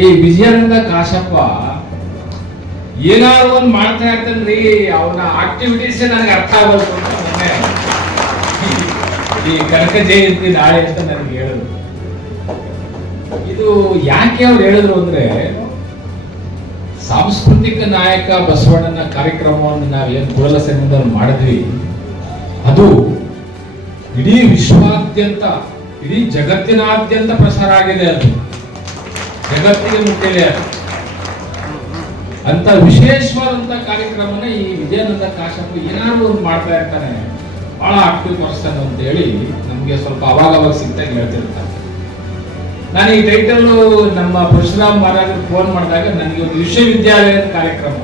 ಈ ವಿಜಯಾನಂದ ಕಾಶಪ್ಪ, ಏನಾದ್ರು ಒಂದು ಮಾಡ್ತಾ ಇರ್ತಾನ್ರಿ, ಅವನ ಆಕ್ಟಿವಿಟೀಸ್ ನನಗೆ ಅರ್ಥ ಆಗಬೇಕು ಈ ಕನಕ ಜಯಂತಿ ನಾಳೆ ಅಂತ ನನಗೆ ಹೇಳಿದ್ರು. ಇದು ಯಾಕೆ ಅವ್ರು ಹೇಳಿದ್ರು ಅಂದ್ರೆ, ಸಾಂಸ್ಕೃತಿಕ ನಾಯಕ ಬಸವಣ್ಣನ ಕಾರ್ಯಕ್ರಮವನ್ನು ನಾವೇನು ಕೋಲ ಸಂಬಂಧ ಮಾಡಿದ್ವಿ. ಅದು ಇಡೀ ವಿಶ್ವಾದ್ಯಂತ, ಇಡೀ ಜಗತ್ತಿನಾದ್ಯಂತ ಪ್ರಸಾರ ಆಗಿದೆ ಅದು. ಜಗತ್ತಿಗೆ ಮುಟ್ಟಿದೆ ಅಂತ. ವಿಶೇಷವಾದಂತ ಕಾರ್ಯಕ್ರಮನ ಈ ವಿಜಯಾನಂದ ಕಾಶಪ್ಪ ಏನಾದ್ರು ಒಂದು ಮಾಡ್ತಾ ಇರ್ತಾನೆ. ಬಹಳ ಆಕ್ಟಿವ್ ಪರ್ಸನ್ ಅಂತ ಹೇಳಿ ನಮ್ಗೆ ಸ್ವಲ್ಪ ಅವಾಗ ಅವಾಗ ಸಿಗ್ತಾ ಹೇಳ್ತಿರ್ತಾರೆ ನಾನು ಈ ಟೈಟಲ್ ನಮ್ಮ ಪರಶುರಾಮ್ ಮಹಾರಾಜ್ ಫೋನ್ ಮಾಡಿದಾಗ ನನಗೆ ಒಂದು ವಿಶ್ವವಿದ್ಯಾಲಯದ ಕಾರ್ಯಕ್ರಮ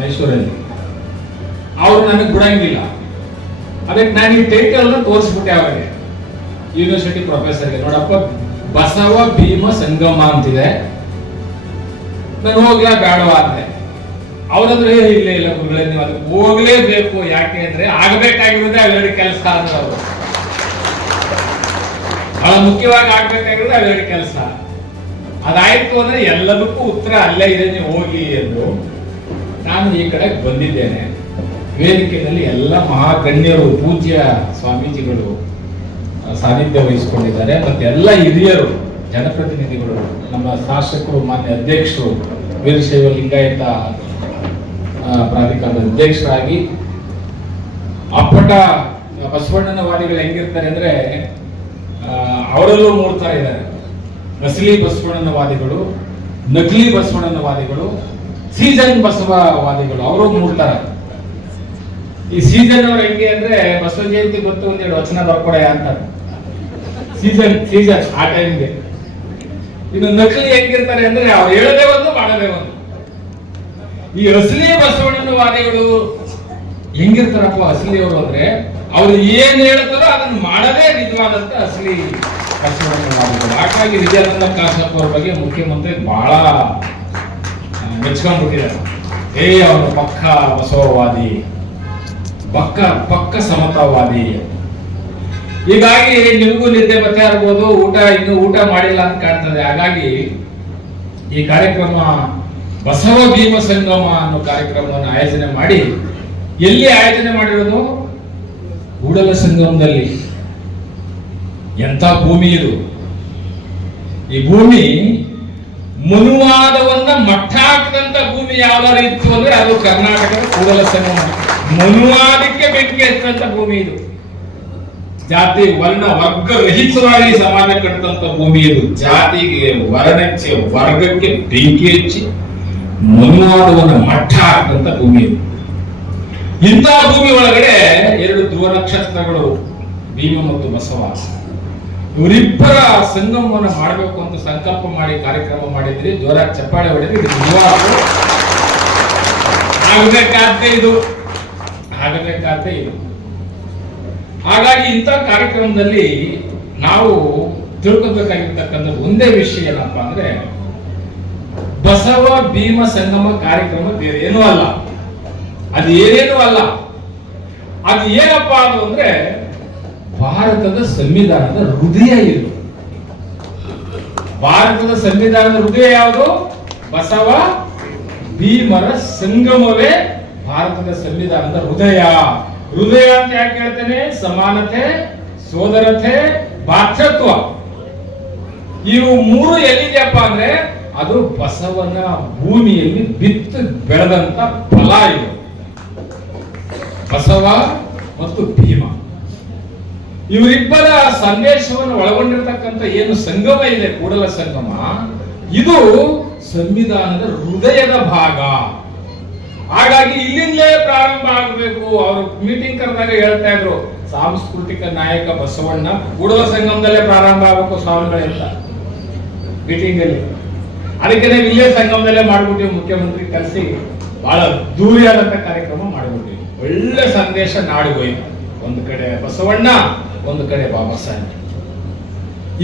ಮೈಸೂರಲ್ಲಿ. ಅವ್ರು ನನಗೆ ಬಿಡಂಗಿಲ್ಲ ಅದಕ್ಕೆ ನಾನು ಈ ಟೈಟಲ್ ತೋರಿಸ್ಬಿಟ್ಟೆ ಅವರಿಗೆ. ಯೂನಿವರ್ಸಿಟಿ ಪ್ರೊಫೆಸರ್ಗೆ ನೋಡಪ್ಪ ಬಸವ ಭೀಮ ಸಂಗಮ ಅಂತಿದೆ. ನಾನು ಹೋಗ್ಲಾ ಬೇಡವಾ ಅಂದೆ. ಅವ್ರಂದ್ರೆ ಇಲ್ಲೇ, ಇಲ್ಲ ಗುರುಗಳೇ, ನೀವು ಅದಕ್ಕೆ ಹೋಗ್ಲೇಬೇಕು. ಯಾಕೆ ಅಂದ್ರೆ, ಆಗ್ಬೇಕಾಗಿರೋದೇ ಅವೆರಡು ಕೆಲಸ ಅಂದ್ರೆ ಅವರು. ಬಹಳ ಮುಖ್ಯವಾಗಿ ಆಗ್ಬೇಕಾಗಿರೋದು ಅವೆರಡು ಕೆಲಸ. ಅದಾಯ್ತು ಅಂದ್ರೆ ಎಲ್ಲದಕ್ಕೂ ಉತ್ತರ ಅಲ್ಲೇ ಇದೆ, ನೀವು ಹೋಗಿ ಎಂದು ನಾನು ಈ ಕಡೆ ಬಂದಿದ್ದೇನೆ. ವೇದಿಕೆಯಲ್ಲಿ ಎಲ್ಲ ಮಹಾಗಣ್ಯರು, ಪೂಜ್ಯ ಸ್ವಾಮೀಜಿಗಳು ಸಾನ್ನಿಧ್ಯ ವಹಿಸಿಕೊಂಡಿದ್ದಾರೆ. ಮತ್ತೆ ಎಲ್ಲ ಹಿರಿಯರು, ಜನಪ್ರತಿನಿಧಿಗಳು, ನಮ್ಮ ಶಾಸಕರು, ಮಾನ್ಯ ಅಧ್ಯಕ್ಷರು, ವೀರಶೈವ ಲಿಂಗಾಯತ ಪ್ರಾಧಿಕಾರದ ಅಧ್ಯಕ್ಷರಾಗಿ ಅಪ್ಪಟ ಬಸವಣ್ಣನ ವಾದಿಗಳು ಹೆಂಗಿರ್ತಾರೆ ಅಂದ್ರೆ ಅವರಲ್ಲೂ ಮೂರು ತರ ಇದ್ದಾರೆ ನಕಲಿ ಬಸವಣ್ಣನ ವಾದಿಗಳು ನಕಲಿ ಬಸವಣ್ಣನ ವಾದಿಗಳು ಸೀಸನ್ ಬಸವವಾದಿಗಳು ಅವರು ಮೂರು ತರ ಈ ಸೀಸನ್ ಅವ್ರು ಹೆಂಗೆ ಅಂದ್ರೆ ಬಸವ ಜಯಂತಿ ಗೊತ್ತು ಒಂದೆರಡು ವಚನ ಬರ್ಕೊಡೆ ಅಂತ. ಸೀಸನ್ ಸೀಸನ್, ಆ ಟೈಮ್ಗೆ ಇನ್ನು ನಕಲಿ ಹೆಂಗಿರ್ತಾರೆ ಅಂದ್ರೆ ಅವ್ರು ಹೇಳದೇ ಒಂದು, ಮಾಡದೇ ಒಂದು. ಈ ಅಸಲಿ ಬಸವಣ್ಣನ ವಾದಿಗಳು ಹೆಂಗಿರ್ತಾರಪ್ಪ ಅಸಲಿಯವರು ಅಂದ್ರೆ, ಅವ್ರು ಏನ್ ಹೇಳ್ತಾರೋ ಅದನ್ನ ಮಾಡದೇ ನಿಜವಾದಂತ ಅಸಲಿ ಬಸವಣ್ಣನ ವಾದಿಗಳು. ಹಾಗಾಗಿ ವಿಜಯಾನಂದ ಕಾಶಪ್ಪ ಅವ್ರ ಬಗ್ಗೆ ಮುಖ್ಯಮಂತ್ರಿ ಬಹಳ ಮೆಚ್ಕೊಂಡ್ಬಿಟ್ಟಿದ್ದಾರೆ. ಏ ಅವನು ಪಕ್ಕ ಬಸವವಾದಿ, ಪಕ್ಕ ಪಕ್ಕ ಸಮತಾವಾದಿ. ಹೀಗಾಗಿ ನಿಮಗೂ ನಿದ್ದೆ ಬರ್ತಾ ಇರ್ಬೋದು ಊಟ ಇನ್ನು ಊಟ ಮಾಡಿಲ್ಲ ಅಂತ ಕಾಣ್ತದೆ. ಹಾಗಾಗಿ ಈ ಕಾರ್ಯಕ್ರಮ ಬಸವ ಭೀಮ ಸಂಗಮ ಅನ್ನೋ ಕಾರ್ಯಕ್ರಮವನ್ನು ಆಯೋಜನೆ ಮಾಡಿ, ಎಲ್ಲಿ ಆಯೋಜನೆ ಮಾಡಿರೋದು? ಕೂಡಲ ಸಂಗಮದಲ್ಲಿ. ಎಂತ ಭೂಮಿ ಇದು? ಈ ಭೂಮಿ ಮನುವಾದವನ್ನ ಹಾಕದಂತ ಭೂಮಿ ಯಾವ ಇತ್ತು ಅಂದ್ರೆ ಅದು ಕರ್ನಾಟಕದ ಕೂಡಲ ಸಂಗಮ. ಮನುವಾದಕ್ಕೆ ಬೆಂಕಿ ಹಚ್ಚಂತ ಭೂಮಿ ಇದು. ಜಾತಿ ವರ್ಣ ವರ್ಗ ರಹಿತವಾಗಿ ಸಮಾಜ ಕಟ್ಟಂತ ಭೂಮಿ ಇದು. ಜಾತಿಗೆ ವರ್ಣಕ್ಕೆ, ವರ್ಗಕ್ಕೆ ಬೆಂಕಿ ಹಚ್ಚಿ ಮನುವಾದವನ್ನು ಮಠ ಹಾಕಿದಂತ ಭೂಮಿ ಇದು. ಇಂತಹ ಭೂಮಿ ಒಳಗಡೆ ಎರಡು ಧ್ರುವ ನಕ್ಷತ್ರಗಳು, ಭೀಮ ಮತ್ತು ಬಸವ. ಇವರಿಬ್ಬರ ಸಂಗಮವನ್ನು ಮಾಡಬೇಕು ಅಂತ ಸಂಕಲ್ಪ ಮಾಡಿ, ಕಾರ್ಯಕ್ರಮ ಮಾಡಿದ್ರಿ. ಜ್ವರ ಚಪ್ಪಾಳೆ ಹೊಡೆದ್ರಿ. ಆಗಬೇಕಾದ್ದೇ ಇದು. ಆಗಬೇಕಾದ್ದೇ ಇದು. ಹಾಗಾಗಿ ಇಂಥ ಕಾರ್ಯಕ್ರಮದಲ್ಲಿ ನಾವು ತಿಳ್ಕೋಬೇಕಾಗಿರ್ತಕ್ಕಂಥ ಒಂದೇ ವಿಷಯ ಏನಪ್ಪಾ ಅಂದ್ರೆ, ಬಸವ ಭೀಮ ಸಂಗಮ ಕಾರ್ಯಕ್ರಮ ಬೇರೆ ಏನೂ ಅಲ್ಲ. ಅದು ಏನೇನೂ ಅಲ್ಲ. ಅದು ಏನಪ್ಪ ಅದು ಅಂದ್ರೆ, ಭಾರತದ ಸಂವಿಧಾನದ ಹೃದಯ ಇದು. ಭಾರತದ ಸಂವಿಧಾನದ ಹೃದಯ ಯಾವುದು? ಬಸವ ಭೀಮರ ಸಂಗಮವೇ ಭಾರತದ ಸಂವಿಧಾನದ ಹೃದಯ. ಹೃದಯ ಅಂತ ಯಾಕೆ ಹೇಳ್ತೇನೆ? ಸಮಾನತೆ, ಸೋದರತೆ, ಬಾಧ್ಯತ್ವ. ಇವು ಮೂರು ಎಲ್ಲಿದೆಯಪ್ಪ ಅಂದ್ರೆ, ಅದು ಬಸವನ ಭೂಮಿಯಲ್ಲಿ ಬಿತ್ತು ಬೆಳೆದಂತ ಫಲ ಇದು. ಬಸವ ಮತ್ತು ಭೀಮ. ಇವರಿಬ್ಬರ ಸಂದೇಶವನ್ನು ಒಳಗೊಂಡಿರ್ತಕ್ಕಂಥ ಏನು ಸಂಗಮ ಇದೆ, ಕೂಡಲ ಸಂಗಮ? ಇದು ಸಂವಿಧಾನದ ಹೃದಯದ ಭಾಗ. ಹಾಗಾಗಿ ಇಲ್ಲಿಂದಲೇ ಪ್ರಾರಂಭ ಆಗಬೇಕು ಅವರು ಮೀಟಿಂಗ್ ಕರೆದಾಗ ಹೇಳ್ತಾ ಇದ್ರು, ಸಾಂಸ್ಕೃತಿಕ ನಾಯಕ ಬಸವಣ್ಣ ಉಡುವ ಸಂಗಮದಲ್ಲೇ ಪ್ರಾರಂಭ ಆಗಬೇಕು ಸ್ವಾಮಿಗಳಿಂದ ಮೀಟಿಂಗ್ ಅಲ್ಲಿ. ಅದಕ್ಕೆ ಇಲ್ಲೇ ಸಂಗಮದಲ್ಲೇ ಮಾಡ್ಬಿಟ್ಟಿವಿ, ಮುಖ್ಯಮಂತ್ರಿ ಕರೆಸಿ ಬಹಳ ದೂರಿಯಾದಂತ ಕಾರ್ಯಕ್ರಮ ಮಾಡ್ಬಿಟ್ಟಿವಿ. ಒಳ್ಳೆ ಸಂದೇಶ ನಾಡು ಹೋಯ್ತು. ಒಂದು ಕಡೆ ಬಸವಣ್ಣ, ಒಂದು ಕಡೆ ಬಾಬಾ ಸಾಹೇಬ್.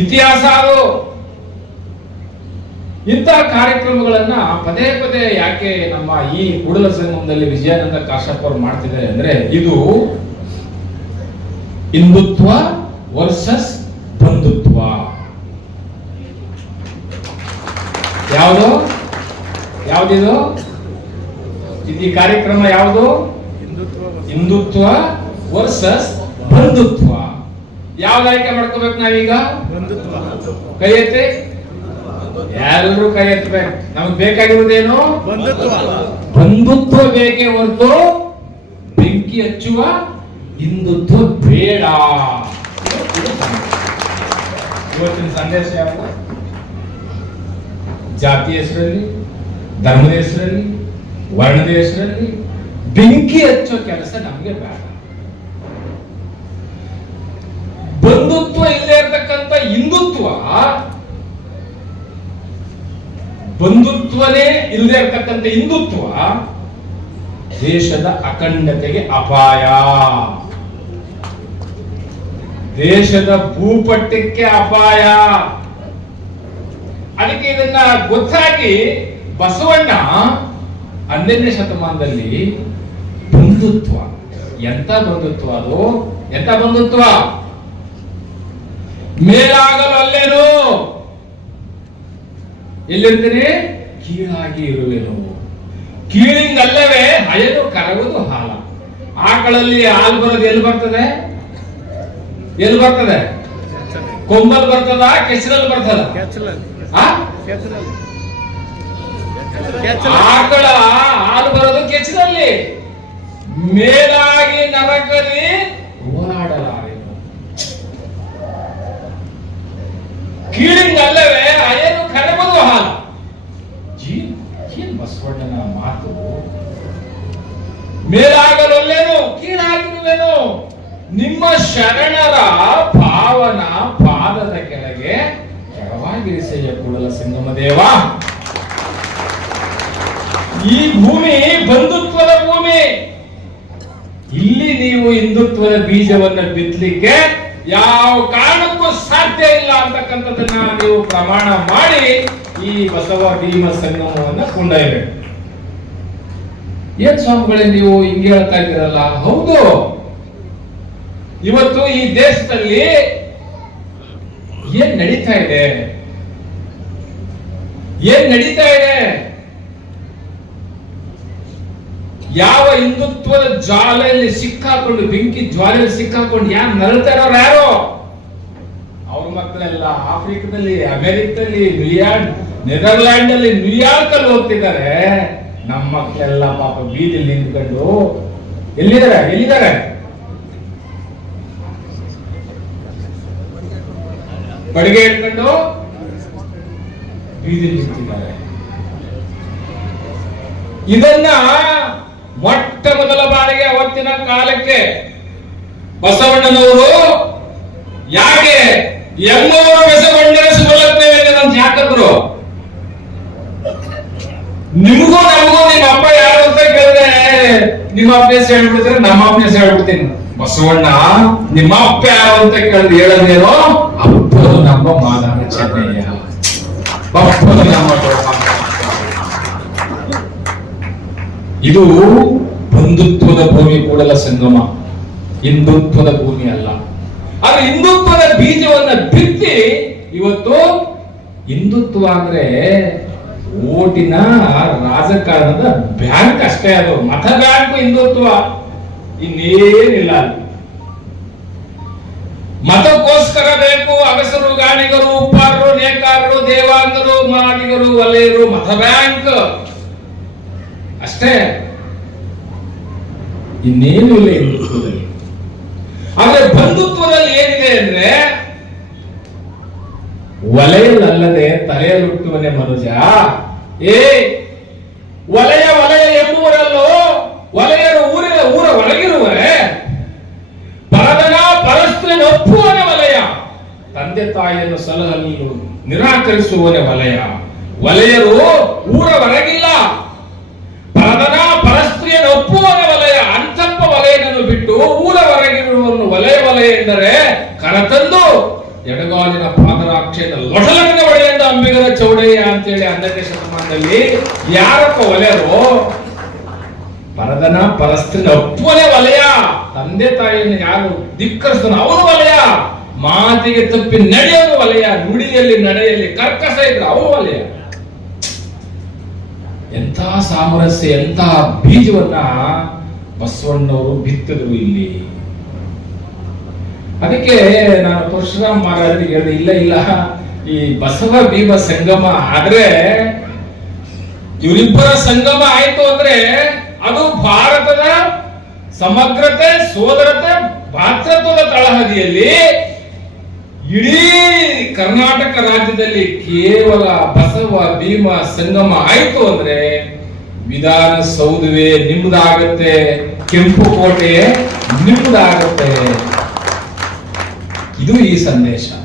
ಇತಿಹಾಸ ಅದು. ಇಂತಹ ಕಾರ್ಯಕ್ರಮಗಳನ್ನ ಪದೇ ಪದೇ ಯಾಕೆ ನಮ್ಮ ಈ ಕೂಡಲ ಸಂಗಮದಲ್ಲಿ ವಿಜಯಾನಂದ ಕಾಶ್ಯಪ್ ಅವರು ಮಾಡ್ತಿದ್ದಾರೆ ಅಂದ್ರೆ ಇದು ಹಿಂದುತ್ವ ವರ್ಸಸ್ ಬಂಧುತ್ವ. ಯಾವುದು? ಯಾವ್ದಿದು? ಈ ಕಾರ್ಯಕ್ರಮ ಯಾವುದು? ಹಿಂದುತ್ವ ವರ್ಸಸ್ ಬಂಧುತ್ವ. ಯಾವ್ದು ಆಯ್ಕೆ ಮಾಡ್ಕೋಬೇಕು ನಾವೀಗ? ಕೈ ಎತ್ತಿ ಎಲ್ಲರೂ ಕೈ ಎತ್ತಬೇಕು ನಮ್ಗೆ ಬೇಕಾಗಿರುವುದೇನು ಬಂಧುತ್ವ. ಬೇಕೇ ಹೊರತು ಬೆಂಕಿ ಹಚ್ಚುವ ಹಿಂದುತ್ವ ಬೇಡ. ಇವತ್ತಿನ ಸಂದೇಶ ಯಾವುದು? ಜಾತಿ ಹೆಸರಲ್ಲಿ ಧರ್ಮದ ಹೆಸರಲ್ಲಿ ವರ್ಣದ ಹೆಸರಲ್ಲಿ ಬೆಂಕಿ ಹಚ್ಚೋ ಕೆಲಸ ನಮಗೆ ಬೇಡ. ಬಂಧುತ್ವನೇ ಇಲ್ಲದೆ ಇರತಕ್ಕಂಥ ಹಿಂದುತ್ವ ದೇಶದ ಅಖಂಡತೆಗೆ ಅಪಾಯ. ದೇಶದ ಭೂಪಟ್ಟಕ್ಕೆ ಅಪಾಯ. ಅದಕ್ಕೆ ಇದನ್ನ ಗೊತ್ತಾಗಿ ಬಸವಣ್ಣ ಹನ್ನೆರಡನೇ ಶತಮಾನದಲ್ಲಿ ಬಂಧುತ್ವ. ಎಂತ ಬಂಧುತ್ವ ಅದು? ಎಂತ ಬಂಧುತ್ವ? ಮೇಲಾಗಲು ಅಲ್ಲೇನು? ಎಲ್ಲಿರ್ತೀನಿ? ಕೀಳಾಗಿ ಇರುವೆನು. ಕೀಳಿಂಗ್ ಅಲ್ಲವೇ ಹಯನು ಕರಗುವುದು ಹಾಲ ಆಕಳಲ್ಲಿ ಹಾಲು ಬರೋದು ಎಲ್ಲಿ ಬರ್ತದೆ? ಎಲ್ಲಿ ಬರ್ತದೆ? ಕೊಂಬಲ್ ಬರ್ತದ? ಕೆಸರಲ್ಲಿ ಬರ್ತದ? ಆಕಳ ಹಾಲು ಬರೋದು ಕೆಸರಲ್ಲಿ ಮೇಲಾಗಿ ನರಕಲಿ ಓಡಾಡಲಾರೆನು ಕೀಳಿಂಗ್ ಅಲ್ಲವೇ ಅಯ್ಯನು ಕರಗುವುದು ಹಾಲು ಜೀ ಏನ್ ಬಸವಣ್ಣನ ಮಾತು ಮೇಲಾಗಲೊಲ್ಲೇನು ಕೀಳಾಗಿರುವೆನು? ನಿಮ್ಮ ಶರಣರ ಭಾವನ ಪಾದದ ಕೆಳಗೆ ಕೆಳವಾಗಿರಿಸೆಯ ಕೂಡಲ ಸಂಗಮ ದೇವ. ಈ ಭೂಮಿ ಬಂಧುತ್ವದ ಭೂಮಿ. ಇಲ್ಲಿ ನೀವು ಹಿಂದುತ್ವದ ಬೀಜವನ್ನ ಬಿತ್ತಲಿಕ್ಕೆ ಯಾವ ಕಾರಣಕ್ಕೂ ಸಾಧ್ಯ ಇಲ್ಲ ಅಂತಕ್ಕಂಥದ್ದನ್ನ ನೀವು ಪ್ರಮಾಣ ಮಾಡಿ ಈ ಬಸವ ಭೀಮ ಸಂಗಮವನ್ನು ಕೊಂಡೊಯ್ಯಬೇಕು. ಏನ್ ಸ್ವಾಮಿಗಳೇ ನೀವು ಹಿಂಗೆ ಹೇಳ್ತಾ ಇದ್ದೀರಲ್ಲ? ಹೌದು. ಇವತ್ತು ಈ ದೇಶದಲ್ಲಿ ಏನ್ ನಡೀತಾ ಇದೆ? ಏನ್ ನಡೀತಾ ಇದೆ? ಯಾವ ಹಿಂದುತ್ವದ ಜ್ವಾಲೆಯಲ್ಲಿ ಸಿಕ್ಕಾಕೊಂಡು, ಬೆಂಕಿ ಜ್ವಾಲೆಯಲ್ಲಿ ಸಿಕ್ಕಾಕೊಂಡು ಯಾರು ನರಳ್ತಾ ಇರೋರು ಯಾರು? ಅವ್ರ ಮಕ್ಕಳೆಲ್ಲ ಆಫ್ರಿಕಾದಲ್ಲಿ, ಅಮೆರಿಕದಲ್ಲಿ ನೆದರ್ಲ್ಯಾಂಡ್ ಅಲ್ಲಿ ನ್ಯೂಯಾರ್ಕ್ ಅಲ್ಲಿ ಹೋಗ್ತಿದ್ದಾರೆ. ನಮ್ಮ ಮಕ್ಕಳೆಲ್ಲ ಪಾಪ ಬೀದಿಲಿ ನಿಂತ್ಕೊಂಡು, ಎಲ್ಲಿದ್ದಾರೆ ಎಲ್ಲಿದ್ದಾರೆ? ಬಡಿಗೆ ಇಟ್ಕೊಂಡು ಬೀದಿಲಿ ನಿಂತಿದ್ದಾರೆ. ಇದನ್ನ ಮೊಟ್ಟ ಮೊದಲ ಬಾರಿಗೆ ಅವತ್ತಿನ ಕಾಲಕ್ಕೆ ಬಸವಣ್ಣನವರು ಯಾಕೆ ಎಮ್ಮವರು ಬೆಸಗೊಂಡರೆ ಸುಬಲತ್ನೇವೆ ಅಂತ ಯಾಕಂದ್ರು? ನಿಮಗೂ ನಮಗೂ ನಿಮ್ಮ ಅಪ್ಪ ಯಾರು ಅಂತ ಕೇಳಿದ್ರೆ ನಿಮ್ಮ ಅಭ್ಯಾಸ ಹೇಳ್ಬಿಡ್ತೀರ, ನಮ್ಮ ಅಭ್ಯಾಸ ಹೇಳ್ಬಿಡ್ತೀನಿ. ಬಸವಣ್ಣ, ನಿಮ್ಮ ಅಪ್ಪ ಯಾರು ಅಂತ ಕೇಳಿದ್ರೆ ಹೇಳದೇನೋ ಅಪ್ಪದು ನಮ್ಮ ಮಾದಾನ ಚೆನ್ನಯ್ಯ. ಅಪ್ಪದು ನಮ್ಮ. ಇದು ಬಂಧುತ್ವದ ಭೂಮಿ ಕೂಡಲ ಸಂಗಮ. ಹಿಂದುತ್ವದ ಭೂಮಿ ಅಲ್ಲ. ಆದ್ರೆ ಹಿಂದುತ್ವದ ಬೀಜವನ್ನ ಬಿತ್ತಿ ಇವತ್ತು ಹಿಂದುತ್ವ ಅಂದ್ರೆ ಓಟಿನ ರಾಜಕಾರಣದ ಬ್ಯಾಂಕ್ ಅಷ್ಟೇ ಅದು. ಮತ ಬ್ಯಾಂಕ್ ಹಿಂದುತ್ವ ಇನ್ನೇನಿಲ್ಲ. ಮತಕ್ಕೋಸ್ಕರ ಬೇಕು ಅಗಸರು, ಗಾಣಿಗರು, ಉಪ್ಪಾರರು, ನೇಕಾರರು, ದೇವಾಂಗರು ಮಾಡಿಗರು ವಲಯರು ಮತ ಬ್ಯಾಂಕ್. ಅಷ್ಟೇ. ಇನ್ನೇನು ಇಲ್ಲ ಹಿಂದುತ್ವದಲ್ಲಿ. ಆದ್ರೆ ಬಂಧುತ್ವದಲ್ಲಿ ಏನಿದೆ ಅಂದ್ರೆ ಒಲೆಯಲ್ಲದೆ ತಲೆಯಲ್ಲಿ ಹುಟ್ಟುವನೆ ಮನುಜ ಏ, ವಲಯ ವಲಯ ಎಂಬುವರಲ್ಲೋ ವಲಯರು ಊರಿನ ಊರ ಒಳಗಿರುವರೆ, ಪರದನ ಪರಸ್ತ್ರೀ ಒಪ್ಪುವನೆ ವಲಯ, ತಂದೆ ತಾಯಿಯನ್ನು ಸಲಹಲು ನಿರಾಕರಿಸುವನೆ ವಲಯ. ವಲಯರು ಊರ ಹೊರಗಿಲ್ಲ. ಪರದನ ಪರಸ್ತ್ರೀಯನ್ನು ಒಪ್ಪುವನ ವಲಯ, ಅಂತಪ್ಪ ವಲಯನನ್ನು ಬಿಟ್ಟು ಊರ ಹೊರಗಿರುವನ್ನು ವಲಯ ವಲಯ ಎಂದರೆ ಕರತಂದು ಎಡಗಾಲಿನ ಪಾದರಾಕ್ಷೆಯನ್ನು ಒಡೆಯಿಂದ ಅಂಬಿಗರ ಚೌಡಯ್ಯ ಅಂತೇಳಿ ಹನ್ನೆರಡನೇ ಶತಮಾನದಲ್ಲಿ ಯಾರಪ್ಪ ಒಲೆಯರು? ಪರದನ ಪರಸ್ತ್ರೀನ ಅಪ್ಪನೇ ವಲಯ ತಂದೆ ತಾಯಿಯನ್ನು ಯಾರು? ಧಿಕ್ಕರಿಸ್ತಾನ ಅವನು ವಲಯ ಮಾತಿಗೆ ತಪ್ಪಿ ನಡೆಯೋದು ವಲಯ ನುಡಿಯಲ್ಲಿ, ನಡೆಯಲ್ಲಿ ಕರ್ಕಸ ಇದ್ರೆ ಅವನು ವಲಯ ಎಂತ ಸಾಮರಸ್ಯ ಎಂತ ಬೀಜವನ್ನ ಬಸವಣ್ಣವರು ಬಿತ್ತಿದ್ರು ಇಲ್ಲಿ. ಅದಕ್ಕೆ ನಾನು ಪರಶುರಾಮ್ ಮಹಾರಾಜರಿಗೆ ಹೇಳಿದೆ, ಇಲ್ಲ ಇಲ್ಲ. ಈ ಬಸವ ಭೀಮ ಸಂಗಮ ಆದ್ರೆ ಇವರಿಬ್ಬರ ಸಂಗಮ ಆಯ್ತು ಅಂದ್ರೆ ಅದು ಭಾರತದ ಸಮಗ್ರತೆ ಸೋದರತೆ ಭಾತೃತ್ವದ ತಳಹದಿಯಲ್ಲಿ ಇಡೀ ಕರ್ನಾಟಕ ರಾಜ್ಯದಲ್ಲಿ ಕೇವಲ ಬಸವ ಭೀಮ ಸಂಗಮ ಆಯ್ತು ಅಂದ್ರೆ ವಿಧಾನಸೌಧವೇ ನಿಮ್ಮದಾಗತ್ತೆ, ಕೆಂಪು ಕೋಟೆ ನಿಮ್ಮದಾಗತ್ತೆ. ಇದು ಈ ಸಂದೇಶ.